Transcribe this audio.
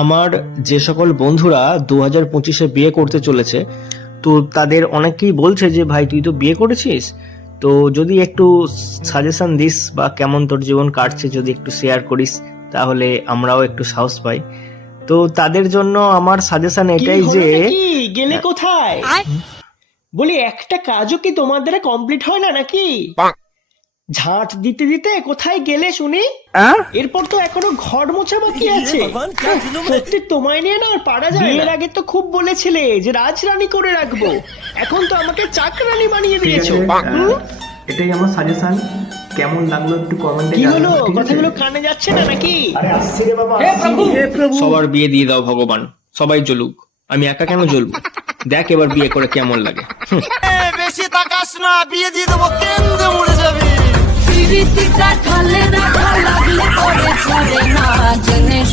আমার যে সকল বন্ধুরা 2025-এ বিয়ে করতে চলেছে, তো তাদের অনেকেই বলছে যে ভাই তুই তো বিয়ে করেছিস, তো যদি একটু সাজেশন দিস বা কেমন তোর জীবন কাটছে যদি একটু শেয়ার করিস তাহলে আমরাও একটু সাহস পাই। তো তাদের জন্য আমার সাজেশন এটাই যে গেলে কোথায় বলি, একটা কাজও কি তোমার দ্বারা কমপ্লিট হয় না নাকি? ঝাঁট দিতে দিতে কোথায় গেলে শুনি? এরপর তো এখনো ঘর মোছা বাকি আছে। সত্যি তোমায় নিয়ে না আর পারা যায় না। বিয়ের আগে তো খুব বলেছিলে যে রাজরানী করে রাখবো, এখন তো আমাকে চাকরানী বানিয়ে দিয়েছো। এটাই আমার সাজেশন। কেমন লাগলো একটু কমেন্টে কি হলো, কথাগুলো কানে যাচ্ছে না নাকি? আরে আসছি রে বাবা, সবার বিয়ে দিয়ে দাও ভগবান, সবাই জ্বলুক, আমি একা কেন জ্বলবো? দেখ এবার বিয়ে করে কেমন লাগে। বেশি তাকাস না, বিয়ে দিয়ে দেবো, কেন্দ্রে মরে যাবি। পিরিতিটা ঢালে রাখা লাগলে পরে ছাড়ে না।